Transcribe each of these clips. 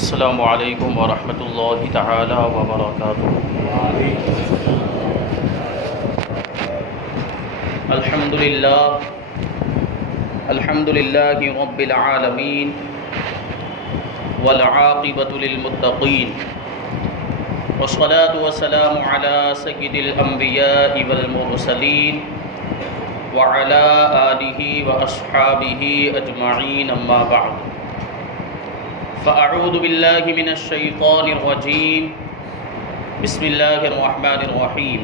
السلام علیکم ورحمۃ اللہ تعالی وبرکاتہ۔ الحمد للہ رب العالمین والعاقبۃ للمتقین والصلاة والسلام علی سید الانبیاء والمرسلین وعلی آلہ واصحابہ اجمعین، اما بعد فاعوذ باللہ من الشیطان الرجیم، بسم اللہ الرحمن الرحیم۔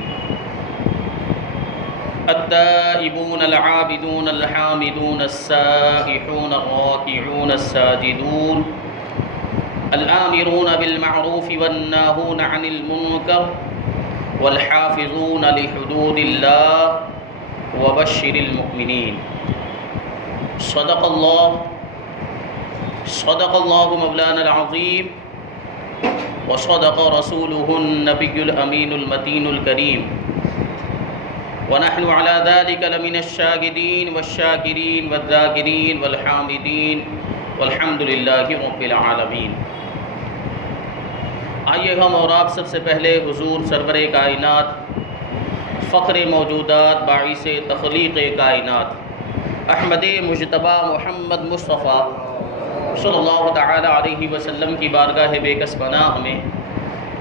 التائبون العابدون الحامدون السائحون الراكعون الساجدون الآمرون بالمعروف والناهون عن المنكر والحافظون لحدود الله وبشر المؤمنين۔ صدق اللہ مولانا العظیم وصدق رسولہ النبی الامین المتین الکریم، ونحن على ذلك لمن الشاهدین والشاکرین والذاکرین والحامدین والحمد للہ رب العالمین۔ آئیے ہم اور آپ سب سے پہلے حضور سرور کائنات، فخر موجودات، باعث تخلیق کائنات، احمد مجتبی محمد مصطفیٰ صلی اللہ تعالی علیہ وسلم کی بارگاہ بے کس پناہ میں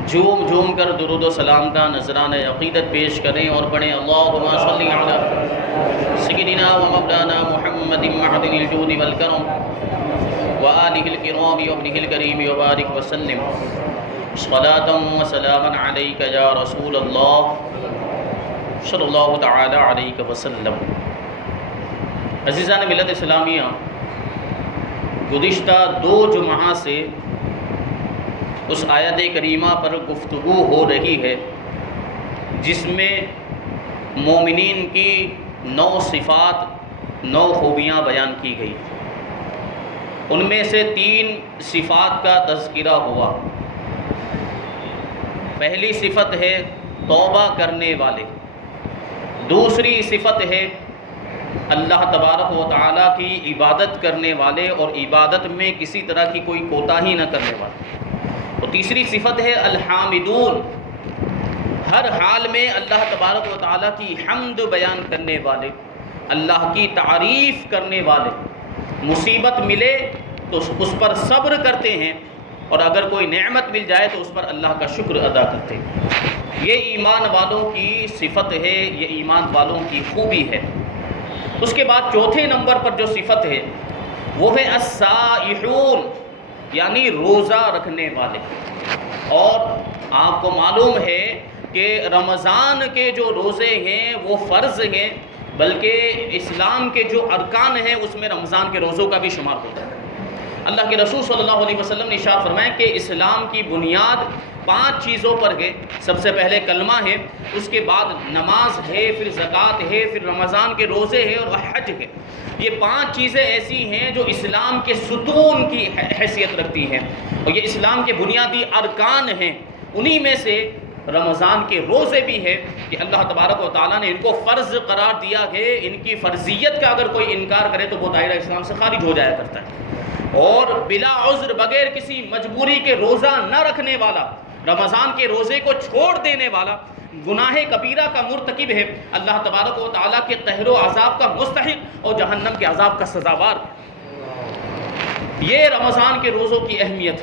جھوم جھوم کر درود و سلام کا نذرانہ عقیدت پیش کریں اور پڑھیں اللہم صلی علی سیدنا و مولانا محمد معدن الجود والکرم وآلہ الکرام وابنہ الکریم وبارک وسلم صلاۃ و سلاما علیک یا رسول اللہ صلی اللہ تعالی علیہ وسلم۔ عزیزان ملت اسلامیہ، گزشتہ 2 جمعہ سے اس آیت کریمہ پر گفتگو ہو رہی ہے جس میں مومنین کی 9 صفات، 9 خوبیاں بیان کی گئی۔ ان میں سے 3 صفات کا تذکرہ ہوا۔ پہلی صفت ہے توبہ کرنے والے، دوسری صفت ہے اللہ تبارک و تعالیٰ کی عبادت کرنے والے اور عبادت میں کسی طرح کی کوئی کوتاہی نہ کرنے والے، اور تیسری صفت ہے الحامدون، ہر حال میں اللہ تبارک و تعالیٰ کی حمد بیان کرنے والے، اللہ کی تعریف کرنے والے۔ مصیبت ملے تو اس پر صبر کرتے ہیں، اور اگر کوئی نعمت مل جائے تو اس پر اللہ کا شکر ادا کرتے ہیں۔ یہ ایمان والوں کی صفت ہے، یہ ایمان والوں کی خوبی ہے۔ اس کے بعد چوتھے نمبر پر جو صفت ہے وہ ہے السائحون، یعنی روزہ رکھنے والے۔ اور آپ کو معلوم ہے کہ رمضان کے جو روزے ہیں وہ فرض ہیں، بلکہ اسلام کے جو ارکان ہیں اس میں رمضان کے روزوں کا بھی شمار ہوتا ہے۔ اللہ کے رسول صلی اللہ علیہ وسلم نے ارشاد فرمایا کہ اسلام کی بنیاد 5 چیزوں پر ہے۔ سب سے پہلے کلمہ ہے، اس کے بعد نماز ہے، پھر زکوٰۃ ہے، پھر رمضان کے روزے ہیں اور حج ہے۔ یہ 5 چیزیں ایسی ہیں جو اسلام کے ستون کی حیثیت رکھتی ہیں، اور یہ اسلام کے بنیادی ارکان ہیں۔ انہی میں سے رمضان کے روزے بھی ہے کہ اللہ تبارک و تعالیٰ نے ان کو فرض قرار دیا ہے۔ ان کی فرضیت کا اگر کوئی انکار کرے تو وہ دائرہ اسلام سے خارج ہو جایا کرتا ہے، اور بلا عذر بغیر کسی مجبوری کے روزہ نہ رکھنے والا، رمضان کے روزے کو چھوڑ دینے والا گناہ کبیرہ کا مرتکب ہے، اللہ تبارک و تعالیٰ کے قہر و عذاب کا مستحق اور جہنم کے عذاب کا سزاوار۔ یہ رمضان کے روزوں کی اہمیت۔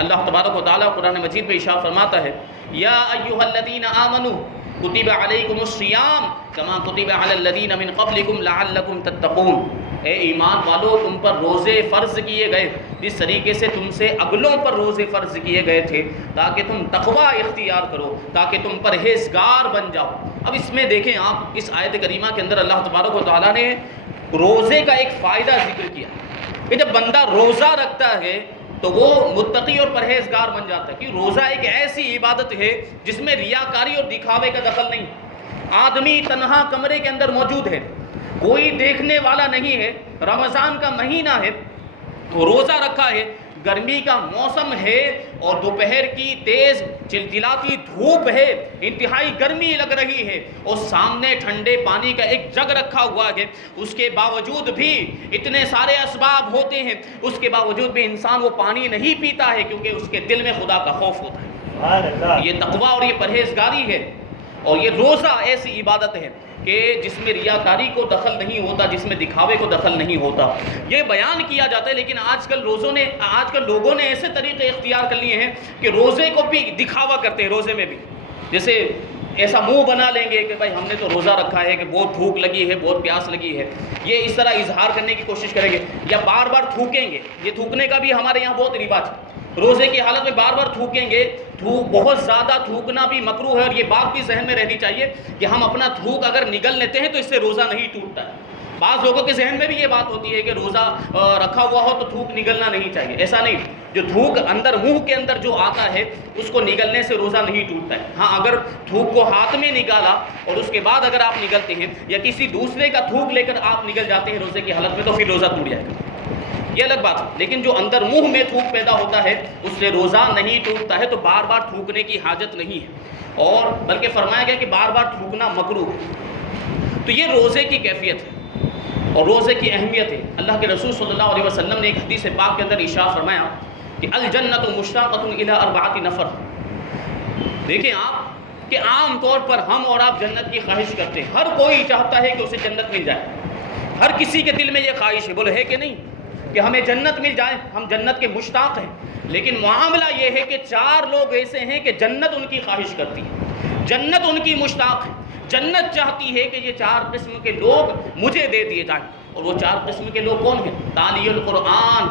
اللہ تبارک و تعالیٰ قرآن مجید میں ارشاد فرماتا ہے یا ایھا الذین آمنوا کتب علیکم الصیام کما کتب علی الذین من قبلکم لعلکم تتقون۔ اے ایمان والو، تم پر روزے فرض کیے گئے جس طریقے سے تم سے اگلوں پر روزے فرض کیے گئے تھے، تاکہ تم تقوی اختیار کرو، تاکہ تم پرہیزگار بن جاؤ۔ اب اس میں دیکھیں آپ، اس آیت کریمہ کے اندر اللہ تبارک و تعالیٰ نے روزے کا ایک فائدہ ذکر کیا کہ جب بندہ روزہ رکھتا ہے تو وہ متقی اور پرہیزگار بن جاتا ہے، کہ روزہ ایک ایسی عبادت ہے جس میں ریاکاری اور دکھاوے کا دخل نہیں۔ آدمی تنہا کمرے کے اندر موجود ہے، کوئی دیکھنے والا نہیں ہے، رمضان کا مہینہ ہے، روزہ رکھا ہے، گرمی کا موسم ہے اور دوپہر کی تیز چلچلاتی دھوپ ہے، انتہائی گرمی لگ رہی ہے، اور سامنے ٹھنڈے پانی کا ایک جگ رکھا ہوا ہے، اس کے باوجود بھی اتنے سارے اسباب ہوتے ہیں، اس کے باوجود بھی انسان وہ پانی نہیں پیتا ہے کیونکہ اس کے دل میں خدا کا خوف ہوتا ہے۔ یہ تقویٰ اور یہ پرہیزگاری ہے، اور یہ روزہ ایسی عبادت ہے کہ جس میں ریاکاری کو دخل نہیں ہوتا، جس میں دکھاوے کو دخل نہیں ہوتا۔ یہ بیان کیا جاتا ہے، لیکن آج کل لوگوں نے ایسے طریقے اختیار کر لیے ہیں کہ روزے کو بھی دکھاوا کرتے ہیں، روزے میں بھی جیسے ایسا منہ بنا لیں گے کہ بھائی ہم نے تو روزہ رکھا ہے، کہ بہت بھوک لگی ہے، بہت پیاس لگی ہے، یہ اس طرح اظہار کرنے کی کوشش کریں گے، یا بار بار تھوکیں گے۔ یہ تھوکنے کا بھی ہمارے یہاں بہت رواج ہے، روزے کی حالت میں بار بار تھوکیں گے۔ بہت زیادہ تھوکنا بھی مکروہ ہے، اور یہ بات بھی ذہن میں رہنی چاہیے کہ ہم اپنا تھوک اگر نگل لیتے ہیں تو اس سے روزہ نہیں ٹوٹتا ہے۔ بعض لوگوں کے ذہن میں بھی یہ بات ہوتی ہے کہ روزہ رکھا ہوا ہو تو تھوک نگلنا نہیں چاہیے، ایسا نہیں۔ جو تھوک اندر منہ کے اندر جو آتا ہے اس کو نگلنے سے روزہ نہیں ٹوٹتا ہے۔ ہاں اگر تھوک کو ہاتھ میں نکالا اور اس کے بعد اگر آپ نگلتے ہیں، یا کسی دوسرے کا تھوک لے کر آپ نگل جاتے ہیں روزے کی حالت میں، تو پھر روزہ ٹوٹ جائے گا، یہ الگ بات ہے۔ لیکن جو اندر منہ میں تھوک پیدا ہوتا ہے اس سے روزہ نہیں ٹوٹتا ہے، تو بار بار تھوکنے کی حاجت نہیں ہے، اور بلکہ فرمایا گیا کہ بار بار تھوکنا مکروہ ہے۔ تو یہ روزے کی کیفیت ہے اور روزے کی اہمیت ہے۔ اللہ کے رسول صلی اللہ علیہ وسلم نے ایک حدیث پاک کے اندر ارشاد فرمایا کہ الجنت مشتاقۃ الی اربعۃ نفر۔ دیکھیں آپ کہ عام طور پر ہم اور آپ جنت کی خواہش کرتے ہیں، ہر کوئی چاہتا ہے کہ اسے جنت مل جائے، ہر کسی کے دل میں یہ خواہش ہے، بولے ہے کہ نہیں، کہ ہمیں جنت مل جائے، ہم جنت کے مشتاق ہیں۔ لیکن معاملہ یہ ہے کہ 4 لوگ ایسے ہیں کہ جنت ان کی خواہش کرتی ہے، جنت ان کی مشتاق ہے، جنت چاہتی ہے کہ یہ 4 قسم کے لوگ مجھے دے دیے جائیں۔ اور وہ 4 قسم کے لوگ کون ہیں؟ تالی القرآن،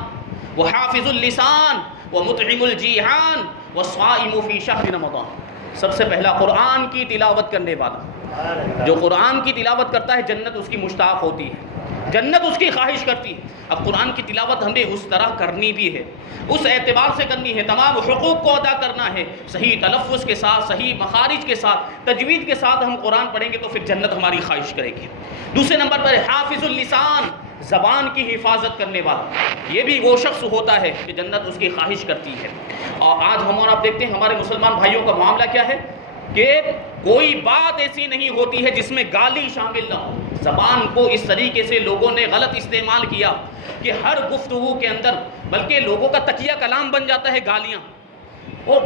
وحافظ اللسان، ومطعم الجیعان، والصائم فی شہر رمضان۔ سب سے پہلا قرآن کی تلاوت کرنے والا، جو قرآن کی تلاوت کرتا ہے جنت اس کی مشتاق ہوتی ہے، جنت اس کی خواہش کرتی ہے۔ اب قرآن کی تلاوت ہمیں اس طرح کرنی بھی ہے، اس اعتبار سے کرنی ہے، تمام حقوق کو ادا کرنا ہے، صحیح تلفظ کے ساتھ، صحیح مخارج کے ساتھ، تجوید کے ساتھ ہم قرآن پڑھیں گے تو پھر جنت ہماری خواہش کرے گی۔ دوسرے نمبر پر حافظ اللسان، زبان کی حفاظت کرنے والا، یہ بھی وہ شخص ہوتا ہے کہ جنت اس کی خواہش کرتی ہے۔ اور آج ہم اور آپ دیکھتے ہیں ہمارے مسلمان بھائیوں کا معاملہ کیا ہے کہ کوئی بات ایسی نہیں ہوتی ہے جس میں گالی شامل نہ ہو۔ زبان کو اس طریقے سے لوگوں نے غلط استعمال کیا کہ ہر گفتگو کے اندر، بلکہ لوگوں کا تکیہ کلام بن جاتا ہے گالیاں، اور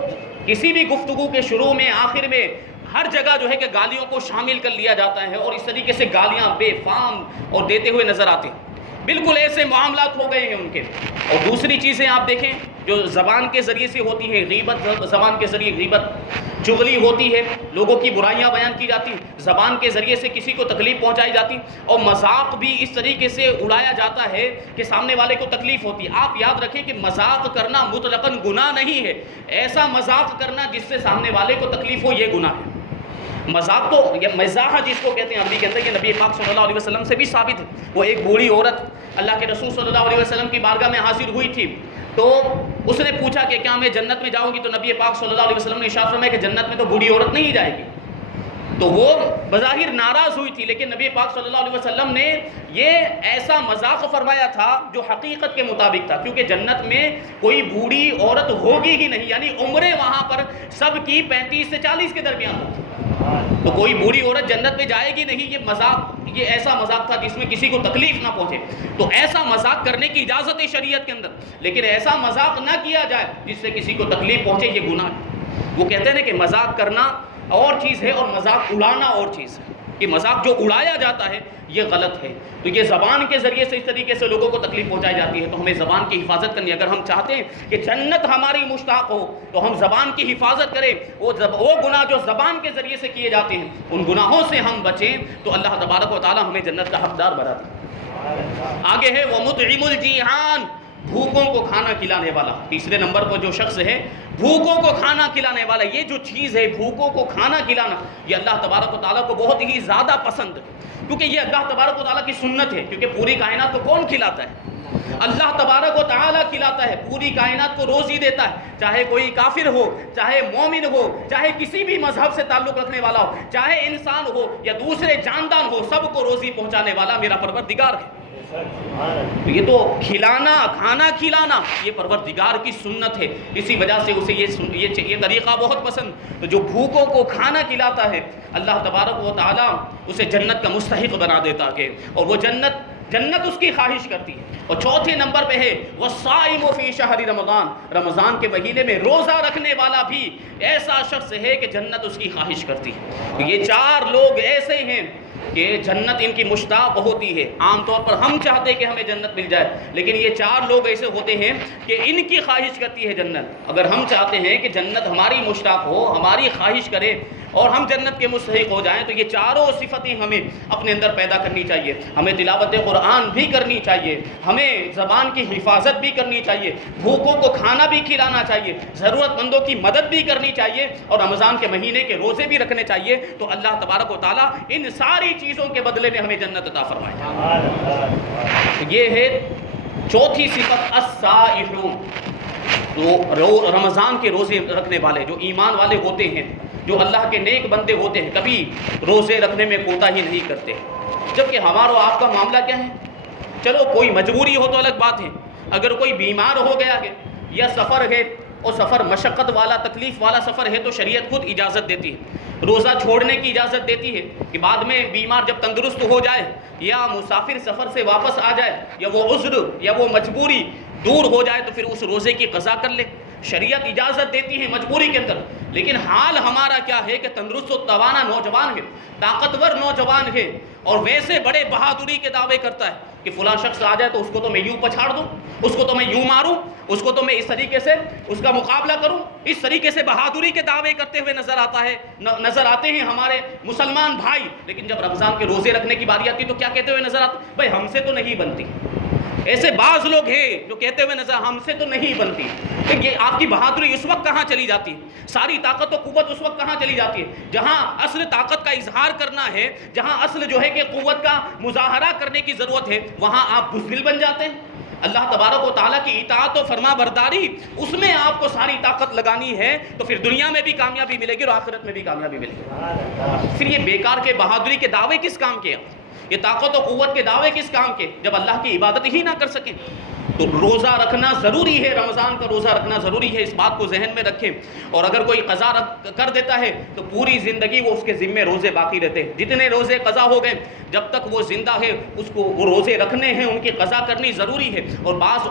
کسی بھی گفتگو کے شروع میں آخر میں ہر جگہ جو ہے کہ گالیوں کو شامل کر لیا جاتا ہے، اور اس طریقے سے گالیاں بے فام اور دیتے ہوئے نظر آتے ہیں۔ بالکل ایسے معاملات ہو گئے ہیں ان کے۔ اور دوسری چیزیں آپ دیکھیں جو زبان کے ذریعے سے ہوتی ہے، غیبت، زبان کے ذریعے غیبت، چغلی ہوتی ہے، لوگوں کی برائیاں بیان کی جاتی ہیں، زبان کے ذریعے سے کسی کو تکلیف پہنچائی جاتی، اور مذاق بھی اس طریقے سے اڑایا جاتا ہے کہ سامنے والے کو تکلیف ہوتی ہے۔ آپ یاد رکھیں کہ مذاق کرنا مطلقاً گناہ نہیں ہے، ایسا مذاق کرنا جس سے سامنے والے کو تکلیف ہو یہ گناہ ہے۔ مذاق تو یا مزاح جس کو کہتے ہیں عربی کے اندر، یہ نبی پاک صلی اللہ علیہ وسلم سے بھی ثابت ہے۔ وہ ایک بوڑھی عورت اللہ کے رسول صلی اللہ علیہ وسلم کی بارگاہ میں حاضر ہوئی تھی، تو اس نے پوچھا کہ کیا میں جنت میں جاؤں گی؟ تو نبی پاک صلی اللہ علیہ وسلم نے ارشاد فرمایا کہ جنت میں تو بوڑھی عورت نہیں جائے گی۔ تو وہ بظاہر ناراض ہوئی تھی، لیکن نبی پاک صلی اللہ علیہ وسلم نے یہ ایسا مذاق فرمایا تھا جو حقیقت کے مطابق تھا، کیونکہ جنت میں کوئی بوڑھی عورت ہوگی ہی نہیں، یعنی عمریں وہاں پر سب کی 35 سے 40 کے درمیان ہوتی، تو کوئی بوڑھی عورت جنت میں جائے گی نہیں۔ یہ مذاق، یہ ایسا مذاق تھا جس میں کسی کو تکلیف نہ پہنچے، تو ایسا مذاق کرنے کی اجازت ہے شریعت کے اندر، لیکن ایسا مذاق نہ کیا جائے جس سے کسی کو تکلیف پہنچے، یہ گناہ ہے۔ وہ کہتے ہیں کہ مذاق کرنا اور چیز ہے اور مذاق اڑانا اور چیز ہے، کہ مذاق جو اڑایا جاتا ہے یہ غلط ہے۔ تو یہ زبان کے ذریعے سے اس طریقے سے لوگوں کو تکلیف پہنچائی جاتی ہے، تو ہمیں زبان کی حفاظت کرنی ہے۔ اگر ہم چاہتے ہیں کہ جنت ہماری مشتاق ہو تو ہم زبان کی حفاظت کریں، وہ گناہ جو زبان کے ذریعے سے کیے جاتے ہیں ان گناہوں سے ہم بچیں، تو اللہ تبارک و تعالی ہمیں جنت کا حقدار بنا دے۔ آگے ہے وَمُطْعِمُ الْجِيعَانِ، بھوکوں کو کھانا کھلانے والا۔ تیسرے نمبر پر جو شخص ہے بھوکوں کو کھانا کھلانے والا، یہ جو چیز ہے بھوکوں کو کھانا کھلانا، یہ اللہ تبارک و تعالیٰ کو بہت ہی زیادہ پسند ہے، کیونکہ یہ اللہ تبارک و تعالیٰ کی سنت ہے۔ کیونکہ پوری کائنات کو کون کھلاتا ہے؟ اللہ تبارک و تعالیٰ کھلاتا ہے، پوری کائنات کو روزی دیتا ہے، چاہے کوئی کافر ہو، چاہے مومن ہو، چاہے کسی بھی مذہب سے تعلق رکھنے والا ہو، چاہے انسان ہو یا دوسرے جاندار ہو، سب کو روزی پہنچانے والا میرا پروردگار ہے۔ یہ تو کھانا کھلانا یہ پروردگار کی سنت ہے، اسی وجہ سے اسے یہ طریقہ بہت پسند۔ تو جو بھوکوں کو کھانا کھلاتا ہے اللہ تبارک و تعالیٰ اسے جنت کا مستحق بنا دیتا ہے، اور وہ جنت اس کی خواہش کرتی ہے۔ اور چوتھے نمبر پہ ہے والصائم فی شہر رمضان، رمضان کے مہینے میں روزہ رکھنے والا بھی ایسا شخص ہے کہ جنت اس کی خواہش کرتی ہے۔ یہ چار لوگ ایسے ہیں کہ جنت ان کی مشتاق ہوتی ہے۔ عام طور پر ہم چاہتے کہ ہمیں جنت مل جائے، لیکن یہ چار لوگ ایسے ہوتے ہیں کہ ان کی خواہش کرتی ہے جنت۔ اگر ہم چاہتے ہیں کہ جنت ہماری مشتاق ہو، ہماری خواہش کرے اور ہم جنت کے مستحق ہو جائیں، تو یہ چاروں صفتیں ہمیں اپنے اندر پیدا کرنی چاہیے۔ ہمیں تلاوت قرآن بھی کرنی چاہیے، ہمیں زبان کی حفاظت بھی کرنی چاہیے، بھوکوں کو کھانا بھی کھلانا چاہیے، ضرورت مندوں کی مدد بھی کرنی چاہیے، اور رمضان کے مہینے کے روزے بھی رکھنے چاہیے۔ تو اللہ تبارک و تعالیٰ ان ساری چیزوں کے بدلے میں ہمیں جنت عطا فرمائے۔ یہ ہے چوتھی صفت الصائحون، تو رمضان کے روزے رکھنے والے جو ایمان والے ہوتے ہیں، جو اللہ کے نیک بندے ہوتے ہیں، کبھی روزے رکھنے میں کوتاہی نہیں کرتے۔ جبکہ ہمارا اور آپ کا معاملہ کیا ہے؟ چلو کوئی مجبوری ہو تو الگ بات ہے، اگر کوئی بیمار ہو گیا ہے یا سفر ہے، اور سفر مشقت والا تکلیف والا سفر ہے، تو شریعت خود اجازت دیتی ہے، روزہ چھوڑنے کی اجازت دیتی ہے کہ بعد میں بیمار جب تندرست ہو جائے یا مسافر سفر سے واپس آ جائے یا وہ عذر یا وہ مجبوری دور ہو جائے تو پھر اس روزے کی قضا کر لے۔ شریعت اجازت دیتی ہے مجبوری کے اندر، لیکن حال ہمارا کیا ہے کہ تندرست و توانا نوجوان ہے، طاقتور نوجوان ہے، اور ویسے بڑے بہادری کے دعوے کرتا ہے کہ فلاں شخص آ جائے تو اس کو تو میں یوں پچھاڑ دوں، اس کو تو میں یوں ماروں، اس کو تو میں اس طریقے سے اس کا مقابلہ کروں۔ اس طریقے سے بہادری کے دعوے کرتے ہوئے نظر آتے ہیں ہمارے مسلمان بھائی، لیکن جب رمضان کے روزے رکھنے کی باری آتی تو کیا کہتے ہوئے نظر آتے؟ بھائی ہم سے تو نہیں بنتی۔ ایسے بعض لوگ ہیں جو کہتے ہوئے نظر ہم سے تو نہیں بنتی۔ یہ آپ کی بہادری اس وقت کہاں چلی جاتی ہے؟ ساری طاقت و قوت اس وقت کہاں چلی جاتی ہے؟ جہاں اصل طاقت کا اظہار کرنا ہے، جہاں اصل جو ہے کہ قوت کا مظاہرہ کرنے کی ضرورت ہے، وہاں آپ بزدل بن جاتے ہیں۔ اللہ تبارک و تعالیٰ کی اطاعت و فرما برداری، اس میں آپ کو ساری طاقت لگانی ہے، تو پھر دنیا میں بھی کامیابی ملے گی اور آخرت میں بھی کامیابی ملے گی۔ پھر یہ بیکار کے بہادری کے دعوے کس کام کے؟ یہ طاقت و قوت کے دعوے کس کام کے جب اللہ کی عبادت ہی نہ کر سکیں؟ تو روزہ رکھنا ضروری ہے، رمضان کا روزہ رکھنا ضروری ہے، اس بات کو ذہن میں رکھیں۔ اور اگر کوئی قضا کر دیتا ہے تو پوری زندگی وہ اس کے ذمے روزے باقی رہتے ہیں۔ جتنے روزے قضا ہو گئے، جب تک وہ زندہ ہے اس کو وہ روزے رکھنے ہیں، ان کی قضا کرنی ضروری ہے۔ اور بعض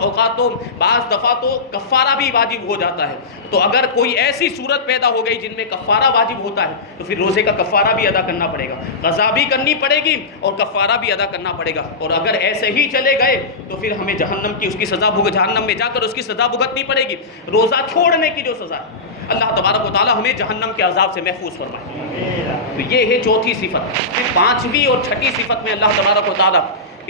دفعہ تو کفارہ بھی واجب ہو جاتا ہے۔ تو اگر کوئی ایسی صورت پیدا ہو گئی جن میں کفارہ واجب ہوتا ہے تو پھر روزے کا کفارہ بھی ادا کرنا پڑے گا، قضا بھی کرنی پڑے گی اور کفارہ بھی ادا کرنا پڑے گا۔ اور اگر ایسے ہی چلے گئے تو پھر ہمیں جہنم کی سزا جہنم میں جا کر اس کی سزا بھگتنی پڑے گی، روزہ چھوڑنے کی جو سزا ہے۔ اللہ تبارک و تعالی ہمیں جہنم کے عذاب سے محفوظ فرمائے۔ تو یہ ہے چوتھی صفت۔ پھر پانچویں اور چھٹی صفت میں اللہ تبارک و تعالی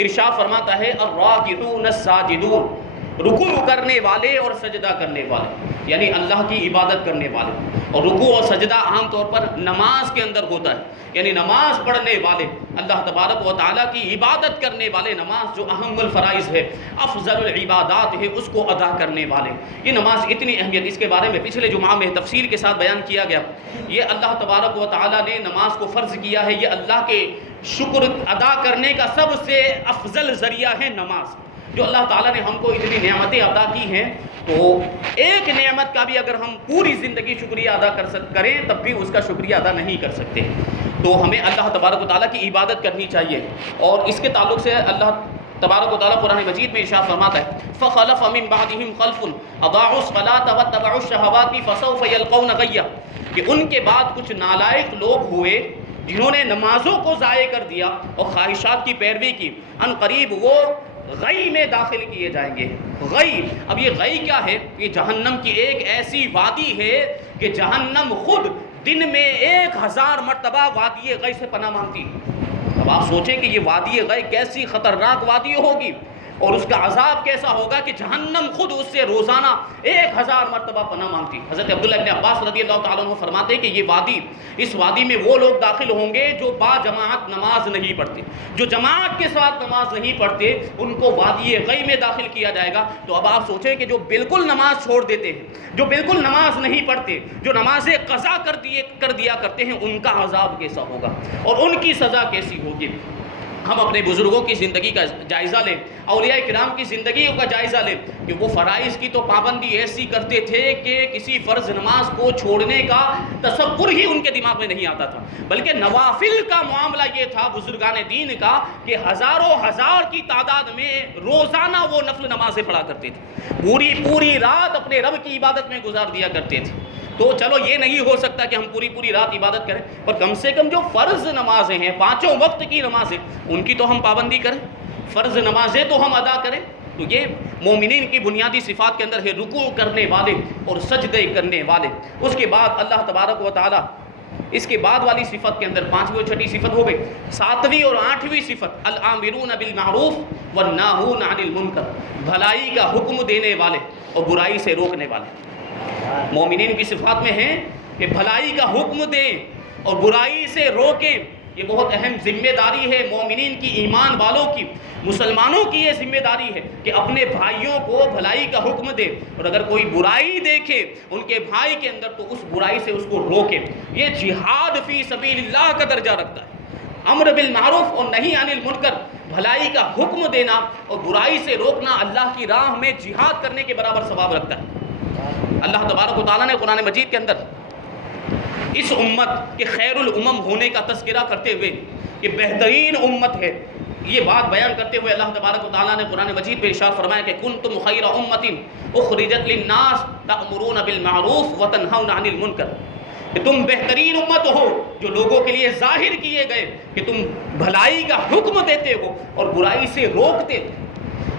ارشاد فرماتا ہے الراکعون الساجدون، رکوع کرنے والے اور سجدہ کرنے والے، یعنی اللہ کی عبادت کرنے والے۔ اور رکوع اور سجدہ عام طور پر نماز کے اندر ہوتا ہے، یعنی نماز پڑھنے والے، اللہ تبارک و تعالیٰ کی عبادت کرنے والے، نماز جو اہم الفرائض ہے، افضل العبادات ہے، اس کو ادا کرنے والے۔ یہ نماز اتنی اہمیت، اس کے بارے میں پچھلے جمعہ میں تفصیل کے ساتھ بیان کیا گیا۔ یہ اللہ تبارک و تعالیٰ نے نماز کو فرض کیا ہے، یہ اللہ کے شکر ادا کرنے کا سب سے افضل ذریعہ ہے نماز۔ جو اللہ تعالیٰ نے ہم کو اتنی نعمتیں عطا کی ہیں، تو ایک نعمت کا بھی اگر ہم پوری زندگی شکریہ ادا کریں تب بھی اس کا شکریہ ادا نہیں کر سکتے۔ تو ہمیں اللہ تبارک و تعالیٰ کی عبادت کرنی چاہیے۔ اور اس کے تعلق سے اللہ تبارک و تعالیٰ قرآن مجید میں ارشاد فرماتا ہے فَخَلَفَ مِن بَعْدِهِمْ خَلْفٌ أَضَاعُوا الصَّلَاةَ وَاتَّبَعُوا الشَّهَوَاتِ فَسَوْفَ يَلْقَوْنَ غَيًّا، کہ ان کے بعد کچھ نالائق لوگ ہوئے جنہوں نے نمازوں کو ضائع کر دیا اور خواہشات کی پیروی کی، ان قریب وہ غی میں داخل کیے جائیں گے۔ غی، اب یہ غی کیا ہے؟ یہ جہنم کی ایک ایسی وادی ہے کہ جہنم خود دن میں 1000 مرتبہ وادی غی سے پناہ مانگتی۔ اب آپ سوچیں کہ یہ وادی غی کیسی خطرناک وادی ہوگی اور اس کا عذاب کیسا ہوگا کہ جہنم خود اس سے روزانہ 1000 مرتبہ پناہ مانگتی۔ حضرت عبداللہ ابن عباس رضی اللہ تعالیٰ عنہ فرماتے ہیں کہ یہ وادی، اس وادی میں وہ لوگ داخل ہوں گے جو با جماعت نماز نہیں پڑھتے، جو جماعت کے ساتھ نماز نہیں پڑھتے، ان کو وادی غی میں داخل کیا جائے گا۔ تو اب آپ سوچیں کہ جو بالکل نماز چھوڑ دیتے ہیں، جو بالکل نماز نہیں پڑھتے، جو نمازیں قضا کر دیا کرتے ہیں، ان کا عذاب کیسا ہوگا اور ان کی سزا کیسی ہوگی۔ ہم اپنے بزرگوں کی زندگی کا جائزہ لیں، اولیاء کرام کی زندگیوں کا جائزہ لیں کہ وہ فرائض کی تو پابندی ایسی کرتے تھے کہ کسی فرض نماز کو چھوڑنے کا تصور ہی ان کے دماغ میں نہیں آتا تھا، بلکہ نوافل کا معاملہ یہ تھا بزرگان دین کا کہ ہزاروں ہزار کی تعداد میں روزانہ وہ نفل نمازیں پڑھا کرتے تھے، پوری رات اپنے رب کی عبادت میں گزار دیا کرتے تھے۔ تو چلو یہ نہیں ہو سکتا کہ ہم پوری رات عبادت کریں، پر کم سے کم جو فرض نمازیں ہیں، 5 وقت کی نمازیں، ان کی تو ہم پابندی کریں، فرض نمازیں تو ہم ادا کریں۔ تو یہ مومنین کی بنیادی صفات کے اندر ہے، رکوع کرنے والے اور سجدے کرنے والے۔ اس کے بعد اللہ تبارک و تعالی اس کے بعد والی صفت کے اندر 5ویں اور 6ٹھی صفت ہو گئی، 7ویں اور 8ویں صفت الامرون بالمعروف والناہون عن المنکر، بھلائی کا حکم دینے والے اور برائی سے روکنے والے۔ مومنین کی صفات میں ہیں کہ بھلائی کا حکم دیں اور برائی سے روکیں۔ یہ بہت اہم ذمہ داری ہے مومنین کی، ایمان والوں کی، مسلمانوں کی یہ ذمہ داری ہے کہ اپنے بھائیوں کو بھلائی کا حکم دے، اور اگر کوئی برائی دیکھے ان کے بھائی کے اندر تو اس برائی سے اس کو روکے۔ یہ جہاد فی سبیل اللہ کا درجہ رکھتا ہے۔ امر بالمعروف اور نہی عن المنکر، بھلائی کا حکم دینا اور برائی سے روکنا اللہ کی راہ میں جہاد کرنے کے برابر ثواب رکھتا ہے۔ اللہ تبارک و تعالیٰ نے قرآن مجید کے اندر اس امت کے خیر الامم ہونے کا تذکرہ کرتے ہوئے، یہ بہترین امت ہے، یہ بات بیان کرتے ہوئے اللہ تبارک و تعالیٰ نے قرآن مجید میں ارشاد فرمایا کہ کنتم خیر امۃ اخرجت للناس تأمرون بالمعروف وتنہون عن المنکر، کہ تم بہترین امت ہو جو لوگوں کے لیے ظاہر کیے گئے کہ تم بھلائی کا حکم دیتے ہو اور برائی سے روکتے ہو۔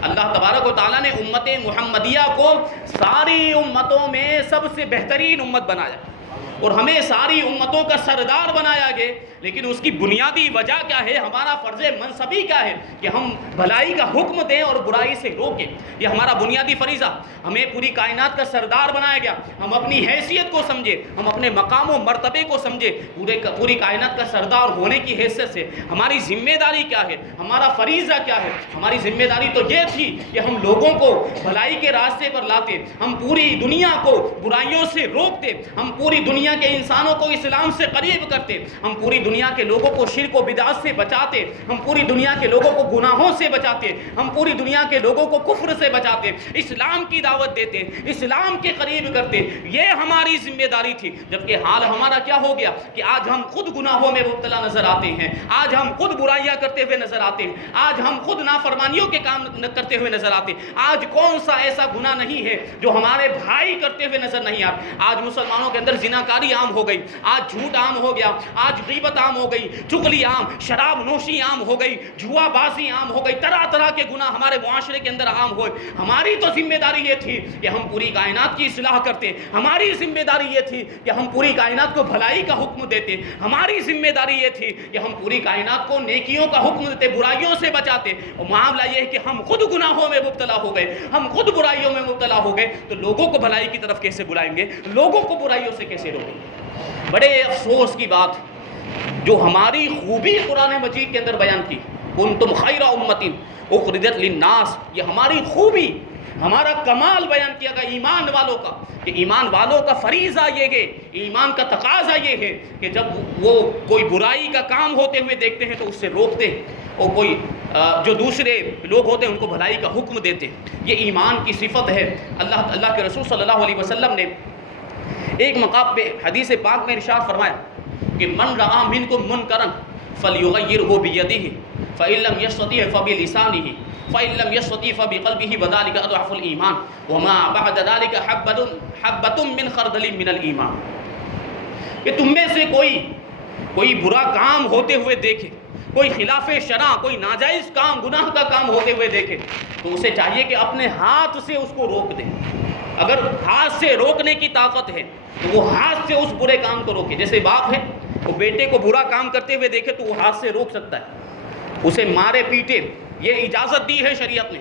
اللہ تبارک و تعالیٰ نے امت محمدیہ کو ساری امتوں میں سب سے بہترین امت بنایا اور ہمیں ساری امتوں کا سردار بنایا گیا، لیکن اس کی بنیادی وجہ کیا ہے؟ ہمارا فرض منصبی کیا ہے کہ ہم بھلائی کا حکم دیں اور برائی سے روکیں۔ یہ ہمارا بنیادی فریضہ، ہمیں پوری کائنات کا سردار بنایا گیا، ہم اپنی حیثیت کو سمجھے، ہم اپنے مقام و مرتبے کو سمجھے، پوری کائنات کا سردار ہونے کی حیثیت سے ہماری ذمہ داری کیا ہے، ہمارا فریضہ کیا ہے؟ ہماری ذمہ داری تو یہ تھی کہ ہم لوگوں کو بھلائی کے راستے پر لاتے، ہم پوری دنیا کو برائیوں سے روکتے، ہم پوری دنیا کے انسانوں کو اسلام سے قریب کرتے، ہم پوری دنیا کے لوگوں کو شرک و بدعت سے بچاتے، ہم پوری دنیا کے لوگوں کو گناہوں سے بچاتے، ہم پوری دنیا کے لوگوں کو کفر سے بچاتے، اسلام کی دعوت دیتے، اسلام کے قریب کرتے۔ یہ ہماری ذمہ داری تھی، جبکہ حال ہمارا کیا ہو گیا کہ آج ہم خود گناہوں میں مبتلا نظر آتے ہیں، آج ہم خود برائیاں کرتے ہوئے نظر آتے ہیں، آج ہم خود نافرمانیوں کے کام کرتے ہوئے نظر آتے ہیں۔ آج کون سا ایسا گناہ نہیں ہے جو ہمارے بھائی کرتے ہوئے نظر نہیں آتے؟ آج مسلمانوں کے اندر زناکاری عام ہو گئی، آج جھوٹ عام ہو گیا، آج غیبت عام ہو گئی، چغلی عام، شراب نوشی عام ہو گئی، جوا بازی عام ہو گئی، طرح کے گناہ ہمارے معاشرے کے اندر عام ہوئے۔ ہماری تو ذمہ داری یہ تھی کہ ہم پوری کائنات کی اصلاح کرتے، ہماری ذمہ داری یہ تھی کہ ہم پوری کائنات کو بھلائی کا حکم دیتے، ہماری ذمہ داری یہ تھی کہ ہم پوری کائنات کو نیکیوں کا حکم دیتے، برائیوں سے بچاتے۔ اور معاملہ یہ ہے کہ ہم خود گناہوں میں مبتلا ہو گئے، ہم خود برائیوں میں مبتلا ہو گئے، تو لوگوں کو بھلائی کی طرف کیسے بلائیں گے؟ لوگوں کو برائیوں سے کیسے روکیں گے؟ بڑے افسوس کی بات جو ہماری خوبی قرآن مجید کے اندر بیان کی، کنتم خیر امۃ اخرجت للناس، یہ ہماری خوبی، ہمارا کمال بیان کیا گیا ایمان والوں کا، کہ ایمان والوں کا فریضہ یہ ہے، ایمان کا تقاضا یہ ہے کہ جب وہ کوئی برائی کا کام ہوتے ہوئے دیکھتے ہیں تو اس سے روکتے ہیں، اور کوئی جو دوسرے لوگ ہوتے ہیں ان کو بھلائی کا حکم دیتے ہیں۔ یہ ایمان کی صفت ہے۔ اللہ کے رسول صلی اللہ علیہ وسلم نے ایک مقام پہ حدیث پاک میں ارشاد فرمایا کہ من رأى منکم منکرا فلیغیرہ بیدہ فإن لم یستطع فبلسانہ فإن لم یستطع فبقلبہ وذلک اضعف الایمان وما بعد ذلک حبۃ من خردل من الایمان، کہ تم میں سے کوئی برا کام ہوتے ہوئے دیکھے، کوئی خلاف شرع، کوئی ناجائز کام، گناہ کا کام ہوتے ہوئے دیکھے، تو اسے چاہیے کہ اپنے ہاتھ سے اس کو روک دے۔ اگر ہاتھ سے روکنے کی طاقت ہے تو وہ ہاتھ سے اس برے کام کو روکے۔ جیسے باپ ہے، وہ بیٹے کو برا کام کرتے ہوئے دیکھے تو وہ ہاتھ سے روک سکتا ہے، اسے مارے پیٹے، یہ اجازت دی ہے شریعت نے۔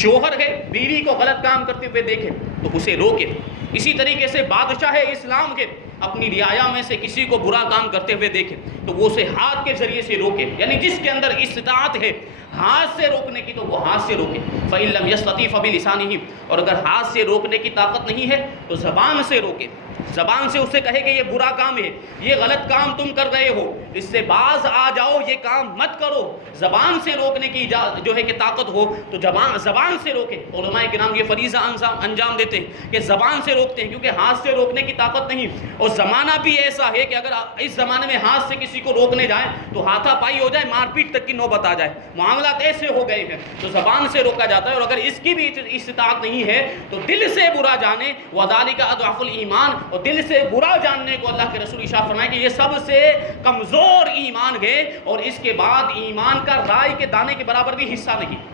شوہر ہے، بیوی کو غلط کام کرتے ہوئے دیکھے تو اسے روکے۔ اسی طریقے سے بادشاہ اسلام کے اپنی رعایا میں سے کسی کو برا کام کرتے ہوئے دیکھے تو وہ اسے ہاتھ کے ذریعے سے روکے، یعنی جس کے اندر استطاعت ہے ہاتھ سے روکنے کی تو وہ ہاتھ سے روکے۔ فَإِن لَمْ يَسْتَطِعْ فَبِلِسَانِهِ، اور اگر ہاتھ سے روکنے کی طاقت نہیں ہے تو زبان سے روکے، زبان سے اسے کہے کہ یہ برا کام ہے، یہ غلط کام تم کر رہے ہو، اس سے باز آ جاؤ، یہ کام مت کرو۔ زبان سے روکنے کی جو ہے کہ طاقت ہو تو زبان سے روکے۔ علماء کرام یہ فریضہ انجام دیتے ہیں کہ زبان سے روکتے ہیں، کیونکہ ہاتھ سے روکنے کی طاقت نہیں، اور زمانہ بھی ایسا ہے کہ اگر اس زمانے میں ہاتھ سے کسی کو روکنے جائیں تو ہاتھا پائی ہو جائے، مار پیٹ تک کی نوبت آ جائے، معاملات ایسے ہو گئے ہیں، تو زبان سے روکا جاتا ہے۔ اور اگر اس کی بھی استطاعت نہیں ہے تو دل سے برا جانے، وَذَلِكَ أَضْعَفُ الْإِيمَانِ، اور دل سے برا جاننے کو اللہ کے رسول ارشاد فرمائے کہ یہ سب سے کمزور ایمان ہے، اور اس کے بعد ایمان کا رائے کے دانے کے برابر بھی حصہ نہیں۔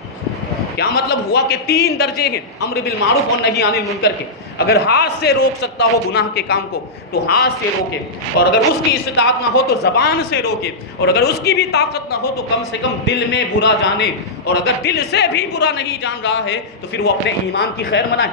کیا مطلب ہوا کہ 3 درجے ہیں امر بالمعروف اور نہی عن المنکر کے۔ اگر ہاتھ سے روک سکتا ہو گناہ کے کام کو تو ہاتھ سے روکے، اور اگر اس کی استطاعت نہ ہو تو زبان سے روکے، اور اگر اس کی بھی طاقت نہ ہو تو کم سے کم دل میں برا جانے، اور اگر دل سے بھی برا نہیں جان رہا ہے تو پھر وہ اپنے ایمان کی خیر منائے،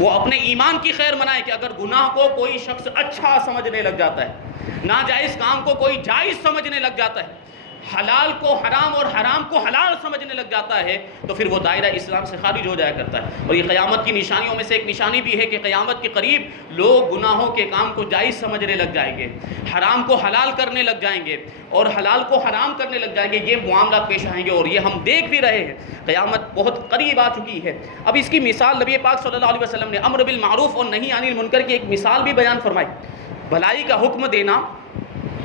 وہ اپنے ایمان کی خیر منائے کہ اگر گناہ کو کوئی شخص اچھا سمجھنے لگ جاتا ہے، ناجائز کام کو کوئی جائز سمجھنے لگ جاتا ہے، حلال کو حرام اور حرام کو حلال سمجھنے لگ جاتا ہے، تو پھر وہ دائرہ اسلام سے خارج ہو جایا کرتا ہے۔ اور یہ قیامت کی نشانیوں میں سے ایک نشانی بھی ہے کہ قیامت کے قریب لوگ گناہوں کے کام کو جائز سمجھنے لگ جائیں گے، حرام کو حلال کرنے لگ جائیں گے، اور حلال کو حرام کرنے لگ جائیں گے۔ یہ معاملات پیش آئیں گے، اور یہ ہم دیکھ بھی رہے ہیں، قیامت بہت قریب آ چکی ہے۔ اب اس کی مثال نبی پاک صلی اللہ علیہ وسلم نے امر بالمعروف اور نہی عن المنکر کی ایک مثال بھی بیان فرمائی، بھلائی کا حکم دینا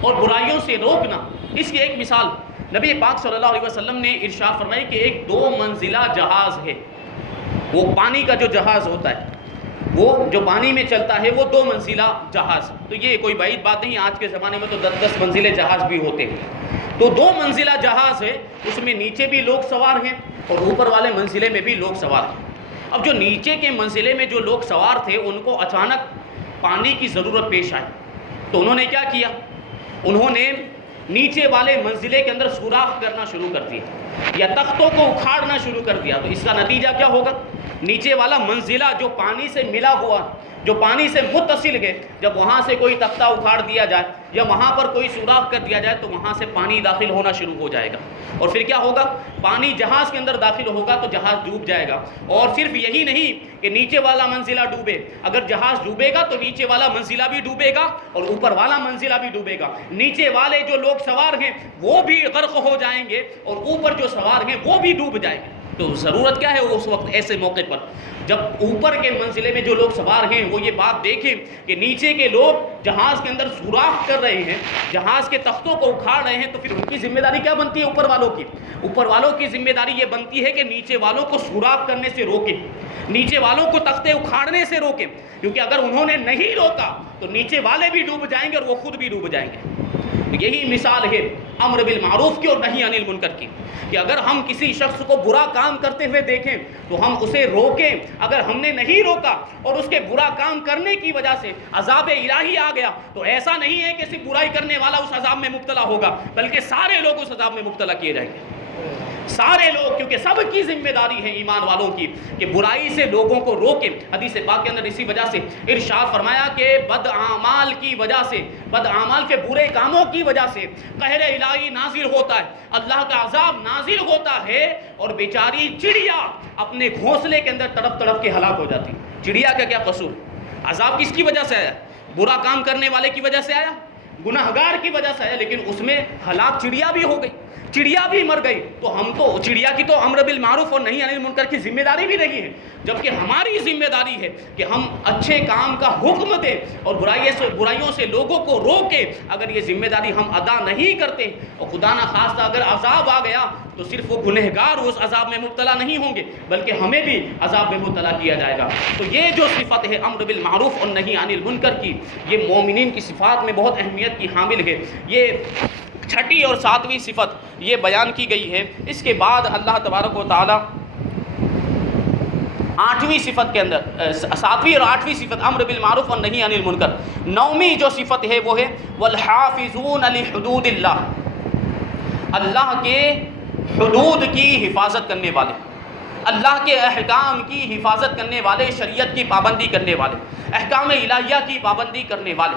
اور برائیوں سے روکنا، اس کی ایک مثال نبی پاک صلی اللہ علیہ وسلم نے ارشاد فرمائی کہ ایک 2 منزلہ جہاز ہے، وہ پانی کا جو جہاز ہوتا ہے، وہ جو پانی میں چلتا ہے، وہ 2 منزلہ جہاز۔ تو یہ کوئی بعید بات نہیں، آج کے زمانے میں تو 10 منزلے جہاز بھی ہوتے ہیں۔ تو 2 منزلہ جہاز ہے، اس میں نیچے بھی لوگ سوار ہیں اور اوپر والے منزلے میں بھی لوگ سوار ہیں۔ اب جو نیچے کے منزلے میں جو لوگ سوار تھے ان کو اچانک پانی کی ضرورت پیش آئی، تو انہوں نے کیا کیا؟ انہوں نے نیچے والے منزلے کے اندر سوراخ کرنا شروع کر دیا یا تختوں کو اکھاڑنا شروع کر دیا۔ تو اس کا نتیجہ کیا ہوگا؟ نیچے والا منزلہ جو پانی سے ملا ہوا، جو پانی سے متصل ہے، جب وہاں سے کوئی تختہ اکھاڑ دیا جائے یا وہاں پر کوئی سوراخ کر دیا جائے تو وہاں سے پانی داخل ہونا شروع ہو جائے گا، اور پھر کیا ہوگا؟ پانی جہاز کے اندر داخل ہوگا تو جہاز ڈوب جائے گا۔ اور صرف یہی نہیں کہ نیچے والا منزلہ ڈوبے، اگر جہاز ڈوبے گا تو نیچے والا منزلہ بھی ڈوبے گا اور اوپر والا منزلہ بھی ڈوبے گا۔ نیچے والے جو لوگ سوار ہیں وہ بھی غرق ہو جائیں گے اور اوپر جو سوار ہیں وہ بھی ڈوب جائیں گے۔ تو ضرورت کیا ہے اس وقت ایسے موقع پر، جب اوپر کے منزلے میں جو لوگ سوار ہیں وہ یہ بات دیکھیں کہ نیچے کے لوگ جہاز کے اندر سوراخ کر رہے ہیں، جہاز کے تختوں کو اکھاڑ رہے ہیں، تو پھر ان کی ذمہ داری کیا بنتی ہے؟ اوپر والوں کی، اوپر والوں کی ذمہ داری یہ بنتی ہے کہ نیچے والوں کو سوراخ کرنے سے روکیں، نیچے والوں کو تختے اکھاڑنے سے روکیں، کیونکہ اگر انہوں نے نہیں روکا تو نیچے والے بھی ڈوب جائیں گے اور وہ خود بھی ڈوب جائیں گے۔ یہی مثال ہے امر بالمعروف کی اور نہی عن المنکر کی، کہ اگر ہم کسی شخص کو برا کام کرتے ہوئے دیکھیں تو ہم اسے روکیں۔ اگر ہم نے نہیں روکا اور اس کے برا کام کرنے کی وجہ سے عذاب الہی آ گیا تو ایسا نہیں ہے کہ صرف برائی کرنے والا اس عذاب میں مبتلا ہوگا، بلکہ سارے لوگ اس عذاب میں مبتلا کیے جائیں گے، سارے لوگ، کیونکہ سب کی ذمہ داری ہے ایمان والوں کی کہ برائی سے لوگوں کو روکیں۔ حدیث پاک کے اندر اسی وجہ سے ارشاد فرمایا کہ بد اعمال کی وجہ سے، بد اعمال کے برے کاموں کی وجہ سے قہر الہی نازل ہوتا ہے، اللہ کا عذاب نازل ہوتا ہے، اور بیچاری چڑیا اپنے گھونسلے کے اندر تڑپ تڑپ کے ہلاک ہو جاتی۔ چڑیا کا کیا قصور؟ عذاب کس کی وجہ سے آیا؟ برا کام کرنے والے کی وجہ سے آیا، گناہگار کی وجہ سے آیا، لیکن اس میں ہلاک چڑیا بھی ہو گئی، چڑیا بھی مر گئی۔ تو ہم تو چڑیا کی تو امر بالمعروف اور نہی عن المنکر کی ذمہ داری بھی نہیں ہے، جبکہ ہماری ذمہ داری ہے کہ ہم اچھے کام کا حکم دیں اور برائیوں سے لوگوں کو روکیں۔ اگر یہ ذمہ داری ہم ادا نہیں کرتے اور خدا نہ خواستہ اگر عذاب آ گیا تو صرف وہ گنہگار اس عذاب میں مبتلا نہیں ہوں گے بلکہ ہمیں بھی عذاب میں مبتلا کیا جائے گا۔ تو یہ جو صفت ہے امر بالمعروف اور نہی عن المنکر کی، یہ مومنین کی صفات میں بہت اہمیت کی حامل ہے۔ یہ 6ٹھی اور 7ویں صفت یہ بیان کی گئی ہے۔ اس کے بعد اللہ تبارک و تعالی 8ویں صفت کے اندر 7ویں اور 8ویں صفت امر بالمعروف اور نہی عن المنکر، 9ویں جو صفت ہے وہ ہے والحافظون لحدود اللہ، اللہ کے حدود کی حفاظت کرنے والے، اللہ کے احکام کی حفاظت کرنے والے، شریعت کی پابندی کرنے والے، احکام الہیہ کی پابندی کرنے والے۔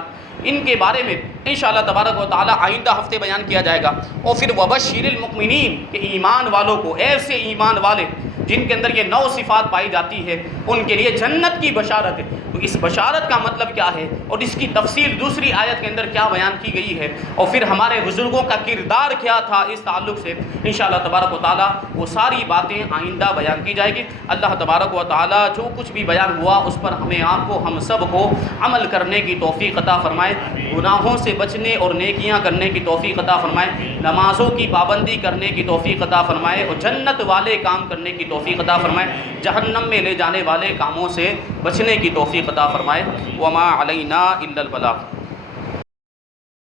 ان کے بارے میں انشاءاللہ تبارک و تعالی آئندہ ہفتے بیان کیا جائے گا۔ اور پھر وبشر المؤمنین کہ ایمان والوں کو، ایسے ایمان والے جن کے اندر یہ 9 صفات پائی جاتی ہے ان کے لیے جنت کی بشارت ہے۔ تو اس بشارت کا مطلب کیا ہے اور اس کی تفصیل دوسری آیت کے اندر کیا بیان کی گئی ہے، اور پھر ہمارے بزرگوں کا کردار کیا تھا اس تعلق سے، انشاءاللہ تبارک و تعالیٰ وہ ساری باتیں آئندہ بیان کی جائے گی۔ اللہ تبارک و تعالیٰ جو کچھ بھی بیان ہوا اس پر ہمیں آپ کو ہم سب کو عمل کرنے کی توفیق عطا فرمائے، گناہوں سے بچنے اور نیکیاں کرنے کی توفیق عطا فرمائے، نمازوں کی پابندی کرنے کی توفیق عطا فرمائے اور جنت والے کام کرنے کی توفیق عطا فرمائے، جہنم میں لے جانے والے کاموں سے بچنے کی توفیق عطا فرمائے۔ وما علینا الا البلاغ۔